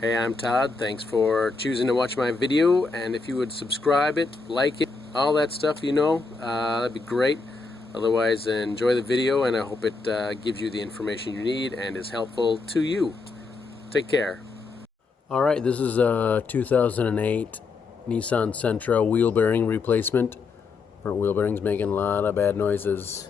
Hey, I'm Todd. Thanks for choosing to watch my video, and if you would subscribe it, like it, all that stuff, that'd be great. Otherwise, enjoy the video, and I hope it gives you the information you need and is helpful to you. Take care. Alright, this is a 2008 Nissan Sentra wheel bearing replacement. Front wheel bearing's making a lot of bad noises.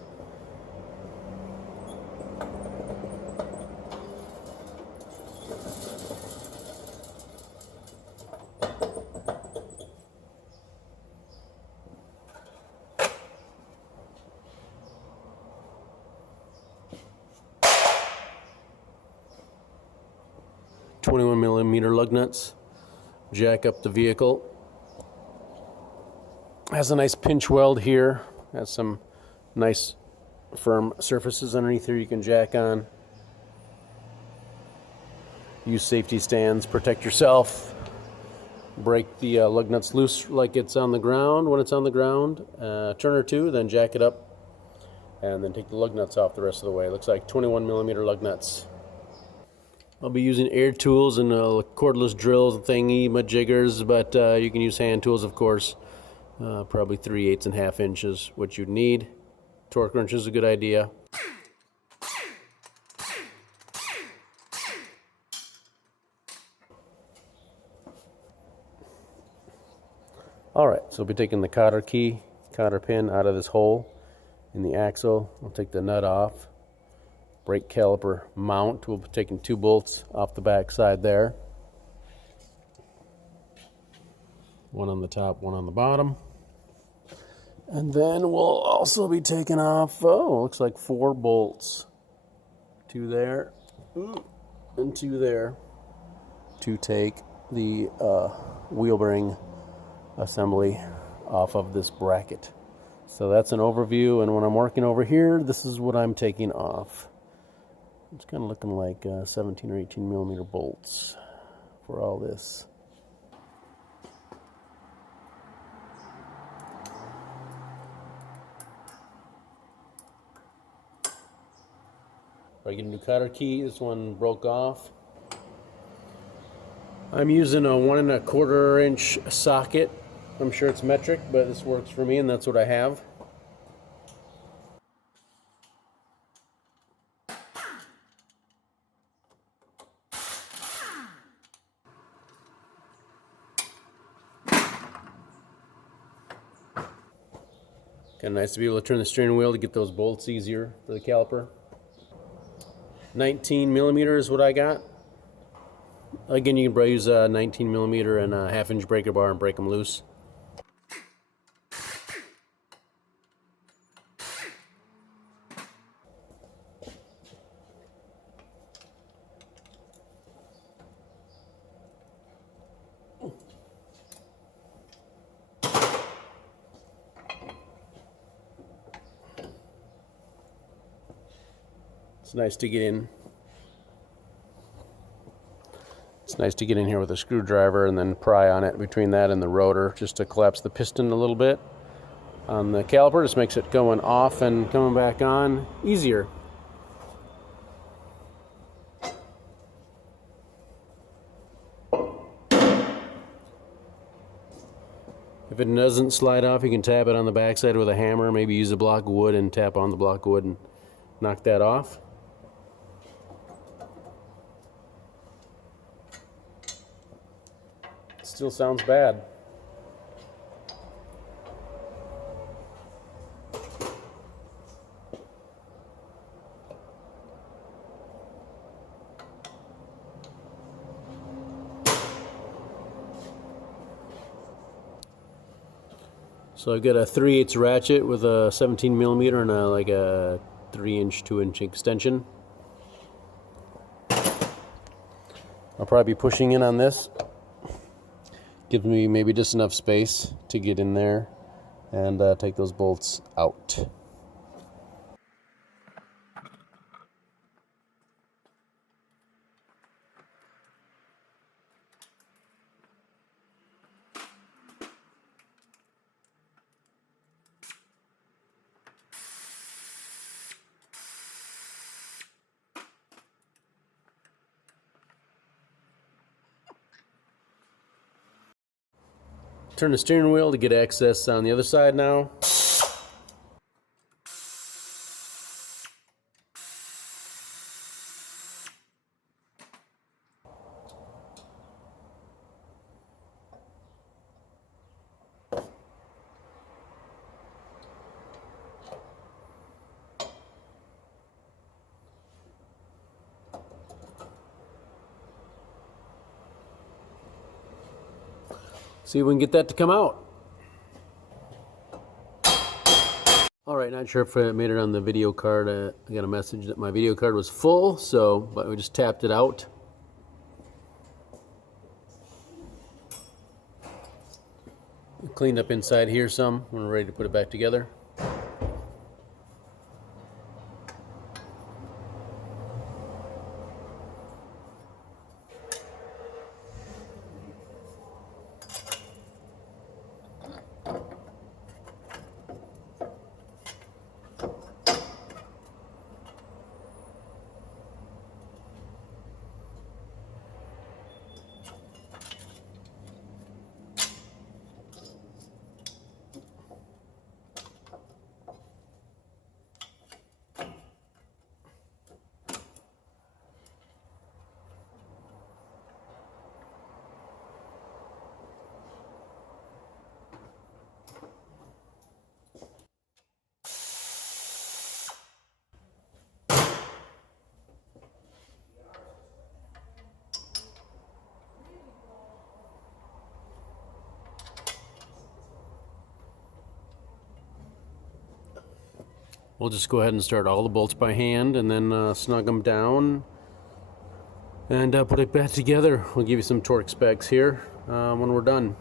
.21mm lug nuts jack up the vehicle. Has a nice pinch weld here. Has some nice firm surfaces underneath here you can jack on. Use safety stands, protect yourself. Break the lug nuts loose like it's on the ground. When it's on the ground, turn or two, then jack it up, and then take the lug nuts off the rest of the way. It looks like 21mm lug nuts. I'll be using air tools and cordless drills, thingy, jiggers, but you can use hand tools, of course. Probably 3/8 and 1/2 inches, what you need. Torque wrench is a good idea. Alright, so we'll be taking the cotter pin out of this hole in the axle. We'll take the nut off. Brake caliper mount. We'll be taking 2 bolts off the back side there. One on the top, one on the bottom. And then we'll also be taking off, looks like 4 bolts. 2 there, and 2 there, to take the wheel bearing assembly off of this bracket. So that's an overview, and when I'm working over here, this is what I'm taking off. It's kind of looking like 17 or 18mm bolts for all this. I get a new cotter key. This one broke off. I'm using a 1 1/4 inch socket. I'm sure it's metric, but this works for me, and that's what I have. Kind of nice to be able to turn the steering wheel to get those bolts easier for the caliper. 19mm is what I got. Again, you can use a 19mm and a 1/2 inch breaker bar and break them loose. It's nice to get in. It's nice to get in here with a screwdriver and then pry on it between that and the rotor just to collapse the piston a little bit. On the caliper, just makes it going off and coming back on easier. If it doesn't slide off, you can tap it on the backside with a hammer. Maybe use a block of wood and tap on the block of wood and knock that off. Still sounds bad. So I've got a 3/8 ratchet with a 17mm and like a 3-inch, 2-inch extension. I'll probably be pushing in on this. Gives me maybe just enough space to get in there and take those bolts out. turn the steering wheel to get access on the other side now. See if we can get that to come out. Alright, not sure if I made it on the video card. I got a message that my video card was full, but we just tapped it out. Cleaned up inside here some when we're ready to put it back together. We'll just go ahead and start all the bolts by hand and then snug them down and put it back together. We'll give you some torque specs here when we're done.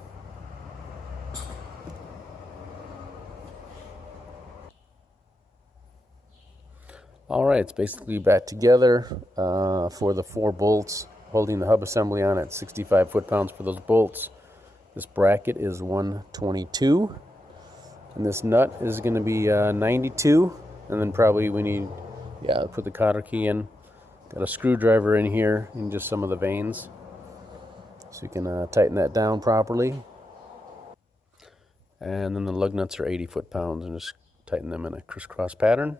Alright, it's basically back together for the 4 bolts, holding the hub assembly on at 65 foot-pounds for those bolts. This bracket is 122, and this nut is going to be 92. And then probably we need, put the cotter key in. Got a screwdriver in here and just some of the vanes. So you can tighten that down properly. And then the lug nuts are 80 foot-pounds, and just tighten them in a crisscross pattern.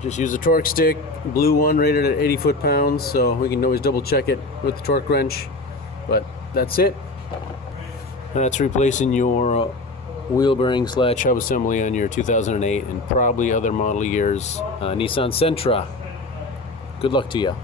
Just use a torque stick, blue one rated at 80 foot-pounds, so we can always double check it with the torque wrench. But that's it. That's replacing your wheel bearing / hub assembly on your 2008 and probably other model years Nissan Sentra. Good luck to you.